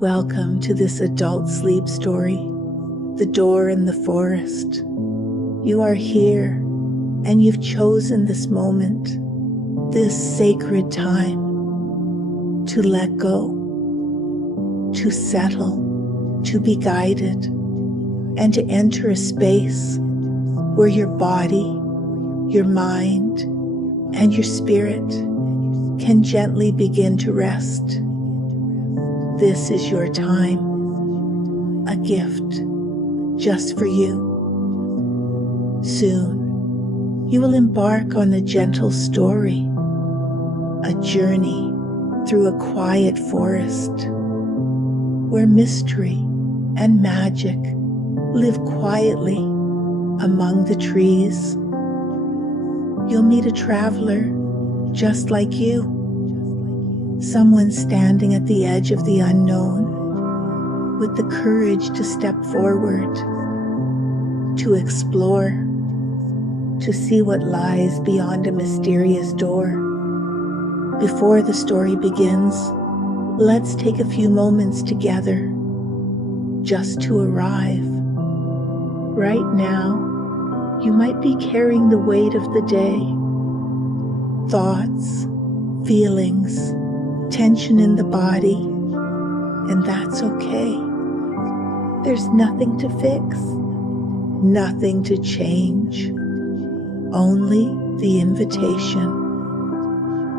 Welcome to this adult sleep story, The Door in the Forest. You are here, and you've chosen this moment, this sacred time, to let go, to settle, to be guided, and to enter a space where your body, your mind, and your spirit can gently begin to rest. This is your time, a gift just for you. Soon, you will embark on a gentle story, a journey through a quiet forest where mystery and magic live quietly among the trees. You'll meet a traveler just like you. Someone standing at the edge of the unknown, with the courage to step forward, to explore, to see what lies beyond a mysterious door. Before the story begins, let's take a few moments together, just to arrive. Right now, you might be carrying the weight of the day, thoughts, feelings, tension in the body, and that's okay. There's nothing to fix, nothing to change, only the invitation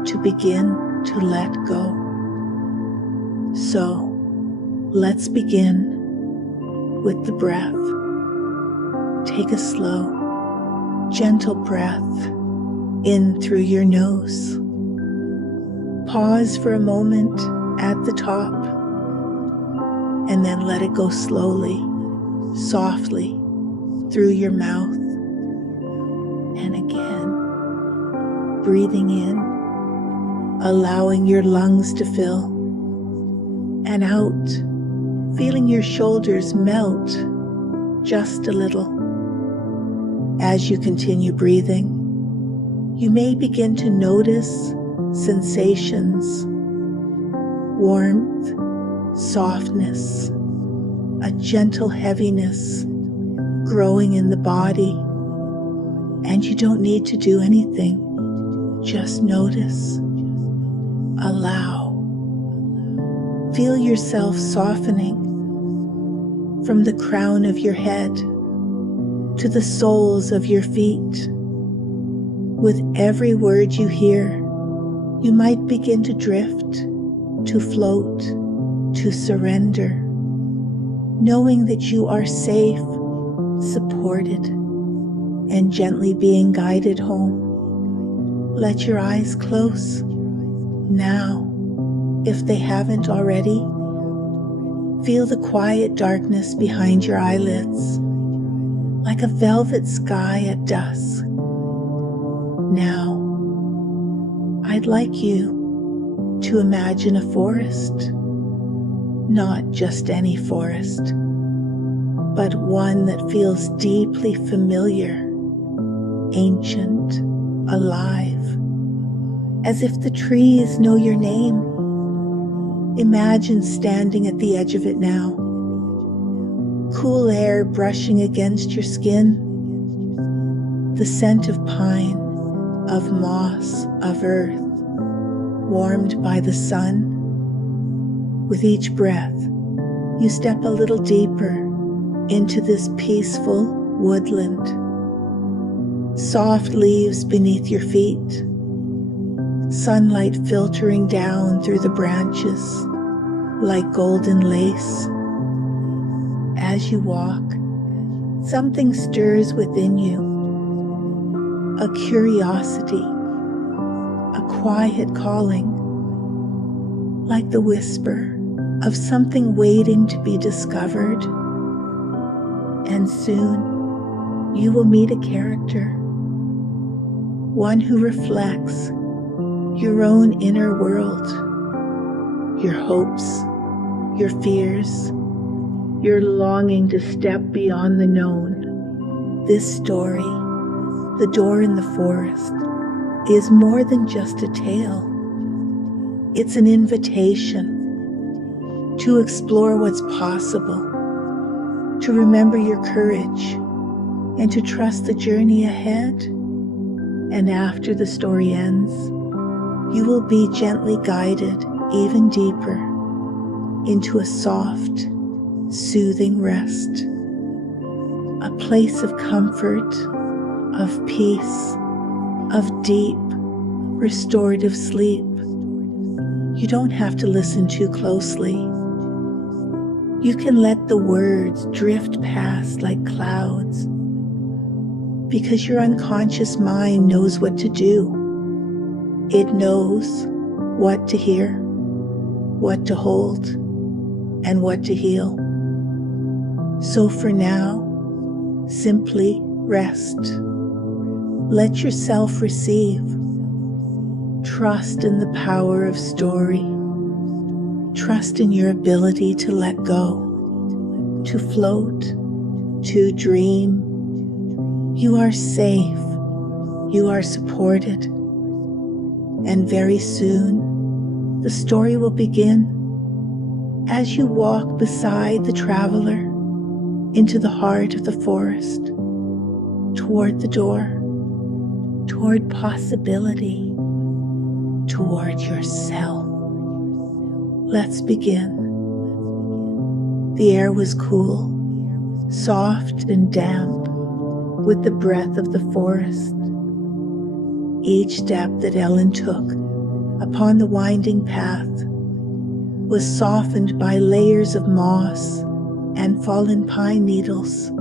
to begin to let go. So, let's begin with the breath. Take a slow, gentle breath in through your nose. Pause for a moment at the top, and then let it go slowly, softly, through your mouth. And again, breathing in, allowing your lungs to fill, and out, feeling your shoulders melt just a little. As you continue breathing, you may begin to notice sensations, warmth, softness, a gentle heaviness growing in the body. And you don't need to do anything. Just notice. Allow. Feel yourself softening from the crown of your head to the soles of your feet. With every word you hear, you might begin to drift, to float, to surrender, knowing that you are safe, supported, and gently being guided home. Let your eyes close now, if they haven't already. Feel the quiet darkness behind your eyelids, like a velvet sky at dusk. Now, I'd like you to imagine a forest, not just any forest, but one that feels deeply familiar, ancient, alive, as if the trees know your name. Imagine standing at the edge of it now, cool air brushing against your skin, the scent of pine, of moss, of earth, warmed by the sun. With each breath, you step a little deeper into this peaceful woodland. Soft leaves beneath your feet, sunlight filtering down through the branches like golden lace. As you walk, something stirs within you. A curiosity, a quiet calling, like the whisper of something waiting to be discovered. And soon you will meet a character, one who reflects your own inner world, your hopes, your fears, your longing to step beyond the known. This story, The Door in the Forest, is more than just a tale. It's an invitation to explore what's possible, to remember your courage, and to trust the journey ahead. And after the story ends, you will be gently guided even deeper into a soft, soothing rest, a place of comfort, of peace, of deep, restorative sleep. You don't have to listen too closely. You can let the words drift past like clouds, because your unconscious mind knows what to do. It knows what to hear, what to hold, and what to heal. So for now, simply rest. Let yourself receive. Trust in the power of story. Trust in your ability to let go, to float, to dream. You are safe. You are supported. And very soon, the story will begin as you walk beside the traveler into the heart of the forest, toward the door, toward possibility, toward yourself. Let's begin. The air was cool, soft and damp, with the breath of the forest. Each step that Ellen took upon the winding path was softened by layers of moss and fallen pine needles,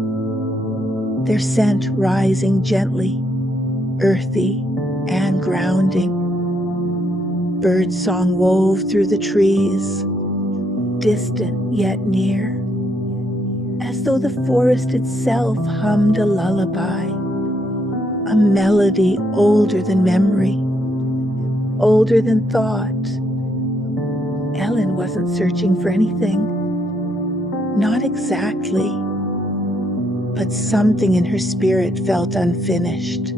their scent rising gently, earthy and grounding. Birdsong wove through the trees, distant yet near, as though the forest itself hummed a lullaby, a melody older than memory, older than thought. Ellen wasn't searching for anything. Not exactly, but something in her spirit felt unfinished,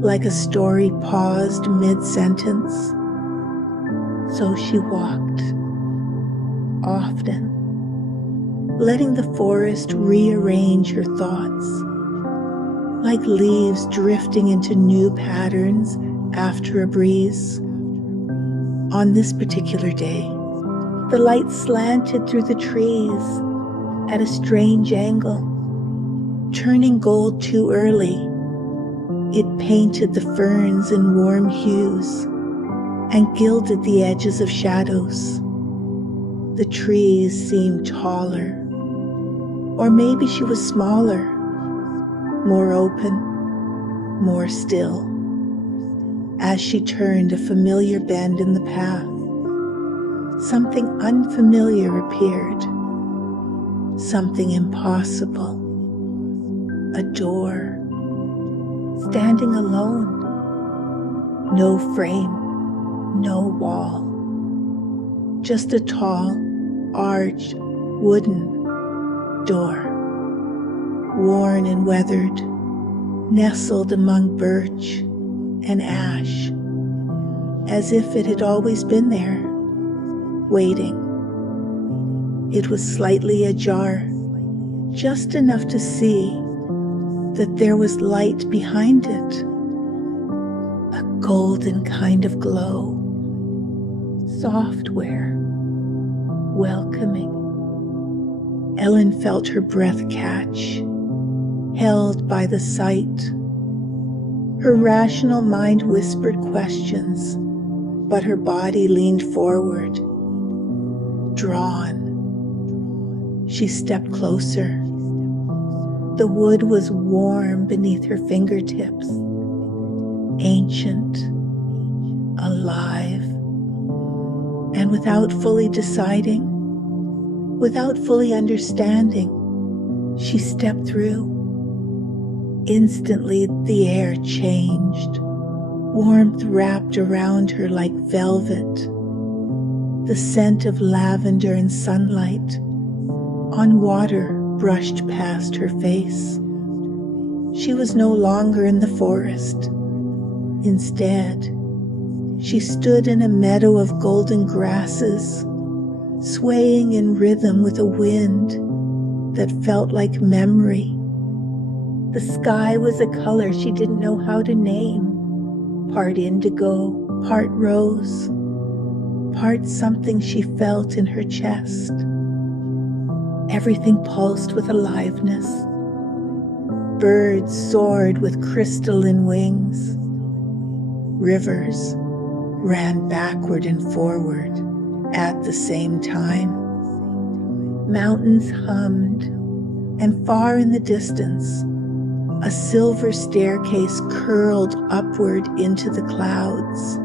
like a story paused mid-sentence. So she walked, often, letting the forest rearrange her thoughts, like leaves drifting into new patterns after a breeze. On this particular day, the light slanted through the trees at a strange angle, turning gold too early. It painted the ferns in warm hues and gilded the edges of shadows. The trees seemed taller, or maybe she was smaller, more open, more still. As she turned a familiar bend in the path, something unfamiliar appeared, something impossible. A door, standing alone, no frame, no wall, just a tall, arched, wooden door, worn and weathered, nestled among birch and ash, as if it had always been there, waiting. It was slightly ajar, just enough to see that there was light behind it, a golden kind of glow, software, welcoming. Ellen felt her breath catch, held by the sight. Her rational mind whispered questions, but her body leaned forward, drawn. She stepped closer. The wood was warm beneath her fingertips, ancient, alive, and without fully deciding, without fully understanding, she stepped through. Instantly, the air changed. Warmth wrapped around her like velvet. The scent of lavender and sunlight on water brushed past her face. She was no longer in the forest. Instead, she stood in a meadow of golden grasses, swaying in rhythm with a wind that felt like memory. The sky was a color she didn't know how to name, part indigo, part rose, part something she felt in her chest. Everything pulsed with aliveness. Birds soared with crystalline wings. Rivers ran backward and forward at the same time. Mountains hummed, and far in the distance, a silver staircase curled upward into the clouds.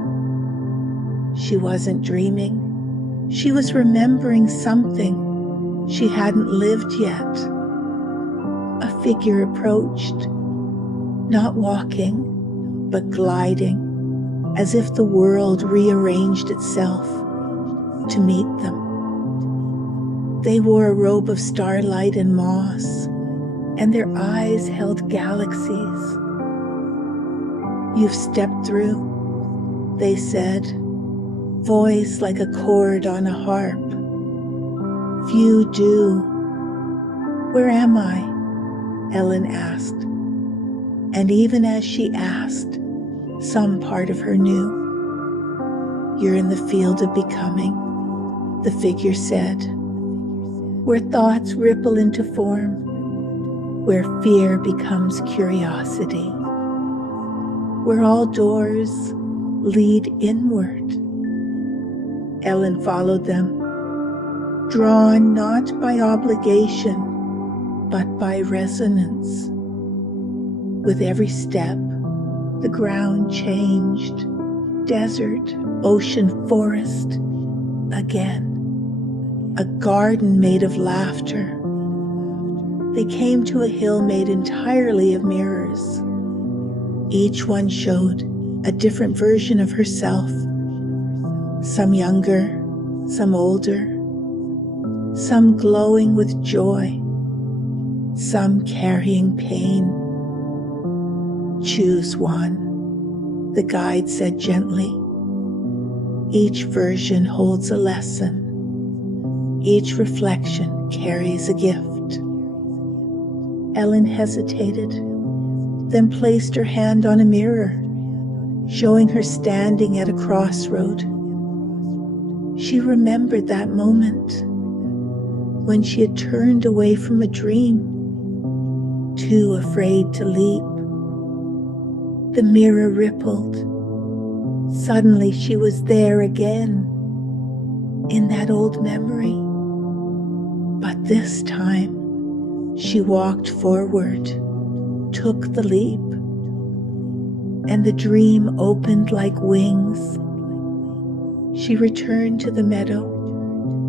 She wasn't dreaming. She was remembering something she hadn't lived yet. A figure approached, not walking, but gliding, as if the world rearranged itself to meet them. They wore a robe of starlight and moss, and their eyes held galaxies. "You've stepped through," they said, voice like a chord on a harp. "Few do." "Where am I?" Ellen asked. And even as she asked, some part of her knew. "You're in the field of becoming," the figure said, "where thoughts ripple into form, where fear becomes curiosity, where all doors lead inward." Ellen followed them, drawn not by obligation, but by resonance. With every step, the ground changed, desert, ocean, forest, again, a garden made of laughter. They came to a hill made entirely of mirrors. Each one showed a different version of herself, some younger, some older, some glowing with joy, some carrying pain. "Choose one," the guide said gently. "Each version holds a lesson. Each reflection carries a gift." Ellen hesitated, then placed her hand on a mirror, showing her standing at a crossroad. She remembered that moment when she had turned away from a dream, too afraid to leap. The mirror rippled. Suddenly she was there again, in that old memory. But this time, she walked forward, took the leap, and the dream opened like wings. She returned to the meadow,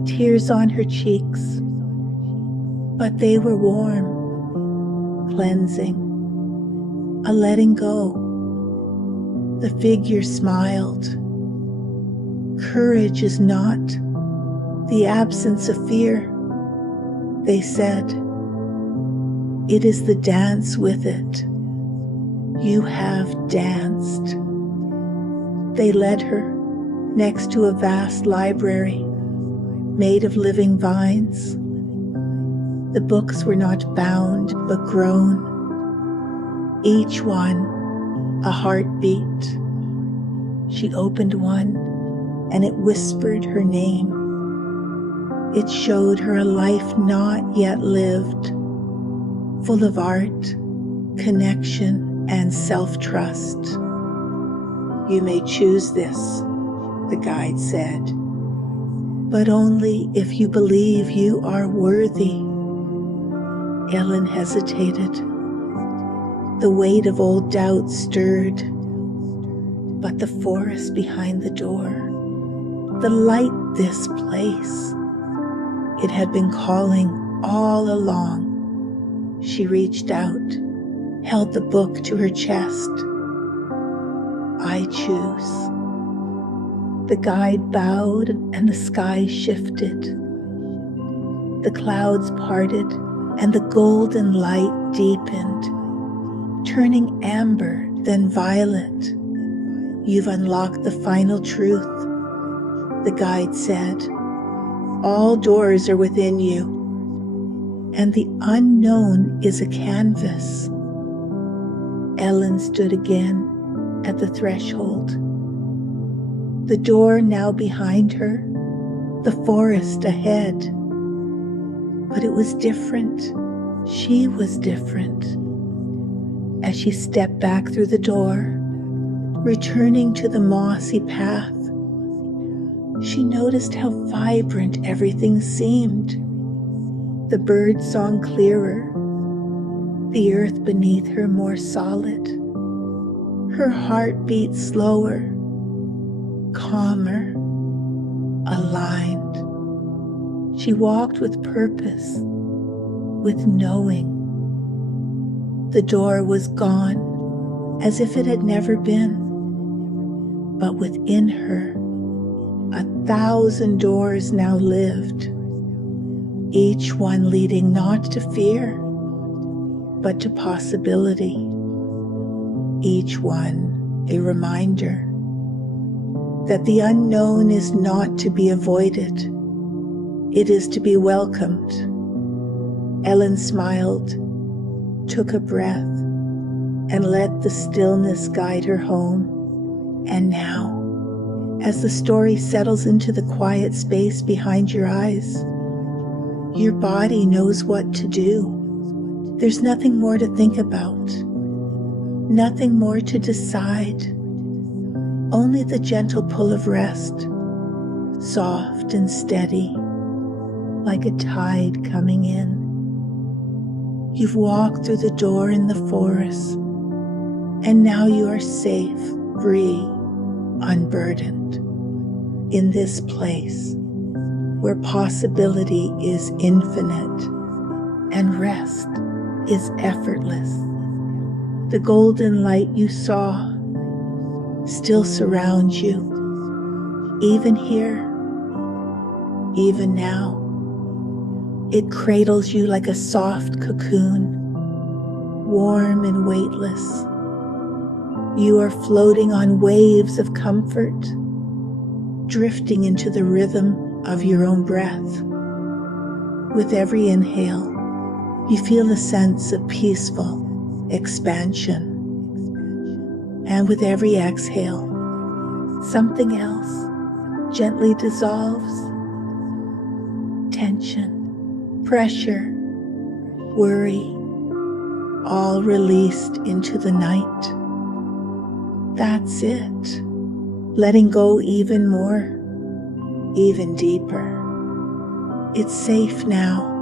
tears on her cheeks, but they were warm, cleansing, a letting go. The figure smiled. "Courage is not the absence of fear," they said. "It is the dance with it. You have danced." They led her next to a vast library made of living vines. The books were not bound but grown, each one a heartbeat. She opened one, and it whispered her name. It showed her a life not yet lived, full of art, connection, and self-trust. "You may choose this," the guide said, "but only if you believe you are worthy." Ellen hesitated. The weight of old doubt stirred. But the forest behind the door, the light, this place, it had been calling all along. She reached out, held the book to her chest. "I choose." The guide bowed, and the sky shifted. The clouds parted, and the golden light deepened, turning amber, then violet. "You've unlocked the final truth," the guide said. all doors are within you, and the unknown is a canvas. Ellen stood again at the threshold. The door now behind her, the forest ahead. But it was different. She was different. As she stepped back through the door, returning to the mossy path, she noticed how vibrant everything seemed. The birds song clearer, the earth beneath her more solid. Her heart beat slower, calmer, aligned. She walked with purpose, with knowing. The door was gone, as if it had never been. But within her, 1,000 doors now lived, each one leading not to fear, but to possibility. Each one a reminder that the unknown is not to be avoided. It is to be welcomed. Ellen smiled, took a breath, and let the stillness guide her home. And now, as the story settles into the quiet space behind your eyes, your body knows what to do. There's nothing more to think about, nothing more to decide, only the gentle pull of rest, soft and steady, like a tide coming in. You've walked through the door in the forest, and now you are safe, free, unburdened, in this place where possibility is infinite and rest is effortless. The golden light you saw still surrounds you, even here, even now. It cradles you like a soft cocoon, warm and weightless. You are floating on waves of comfort, drifting into the rhythm of your own breath. With every inhale, you feel a sense of peaceful expansion. And with every exhale, something else gently dissolves. Tension, pressure, worry, all released into the night. That's it. Letting go even more, even deeper. It's safe now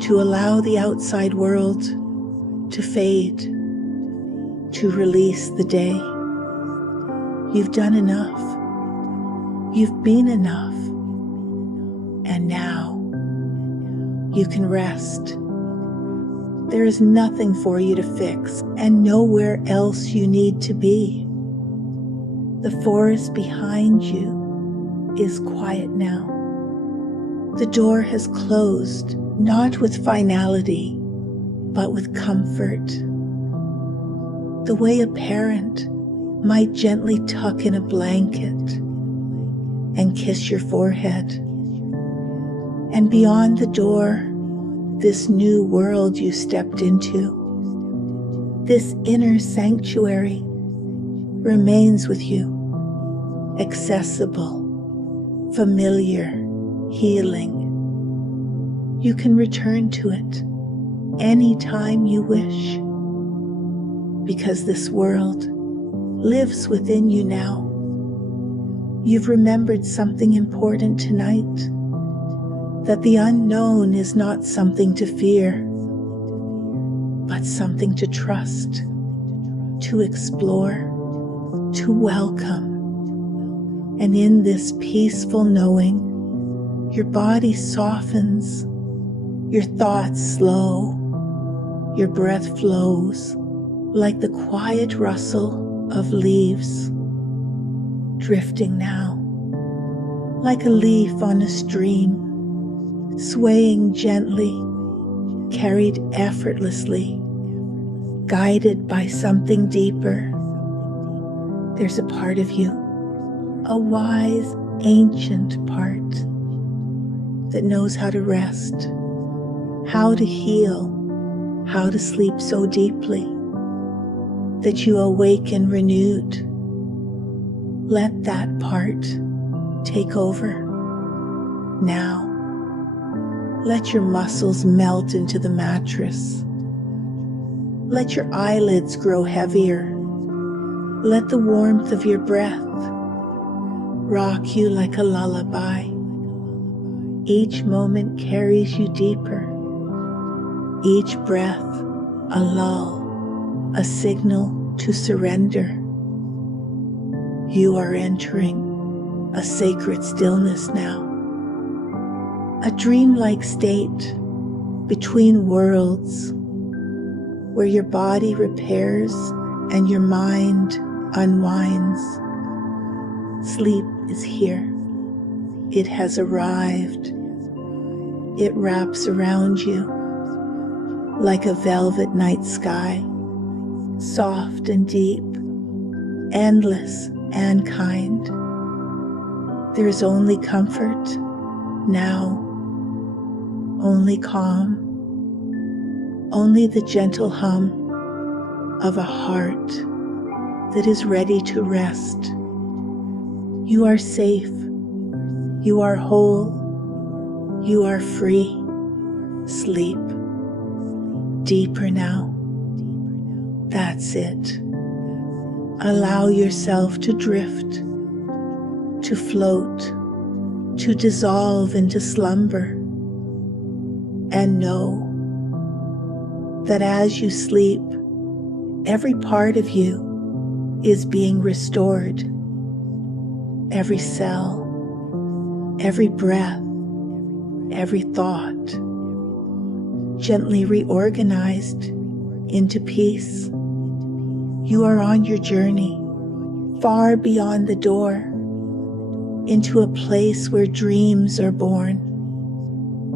to allow the outside world to fade, to release the day. You've done enough. You've been enough. And now you can rest. There is nothing for you to fix and nowhere else you need to be. The forest behind you is quiet now. The door has closed, not with finality, but with comfort. The way a parent might gently tuck in a blanket and kiss your forehead. And beyond the door, this new world you stepped into, this inner sanctuary remains with you, accessible, familiar, healing. You can return to it anytime you wish, because this world lives within you now. You've remembered something important tonight, that the unknown is not something to fear, but something to trust, to explore, to welcome. And in this peaceful knowing, your body softens, your thoughts slow, your breath flows like the quiet rustle of leaves, drifting now, like a leaf on a stream, swaying gently, carried effortlessly, guided by something deeper. There's a part of you, a wise, ancient part, that knows how to rest, how to heal, how to sleep so deeply that you awaken renewed. Let that part take over. Now, let your muscles melt into the mattress. Let your eyelids grow heavier. Let the warmth of your breath rock you like a lullaby. Each moment carries you deeper. Each breath a lull, a signal to surrender. You are entering a sacred stillness now, a dreamlike state between worlds where your body repairs and your mind unwinds. Sleep is here. It has arrived. It wraps around you like a velvet night sky, soft and deep, endless and kind. There is only comfort now, only calm, only the gentle hum of a heart that is ready to rest. You are safe. You are whole. You are free. Sleep. Deeper now. That's it. Allow yourself to drift, to float, to dissolve into slumber. And know that as you sleep, every part of you is being restored. Every cell, every breath, every thought, gently reorganized into peace. You are on your journey, far beyond the door, into a place where dreams are born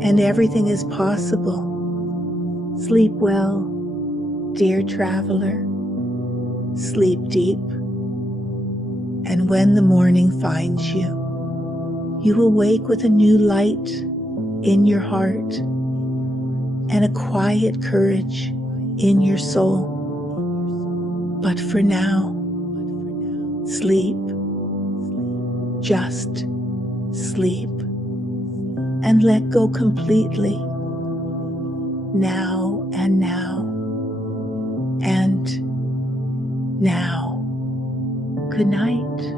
and everything is possible. Sleep well, dear traveler. Sleep deep. And when the morning finds you, you awake with a new light in your heart and a quiet courage in your soul. But for now, sleep. Just sleep and let go completely. Now and now and now. Good night.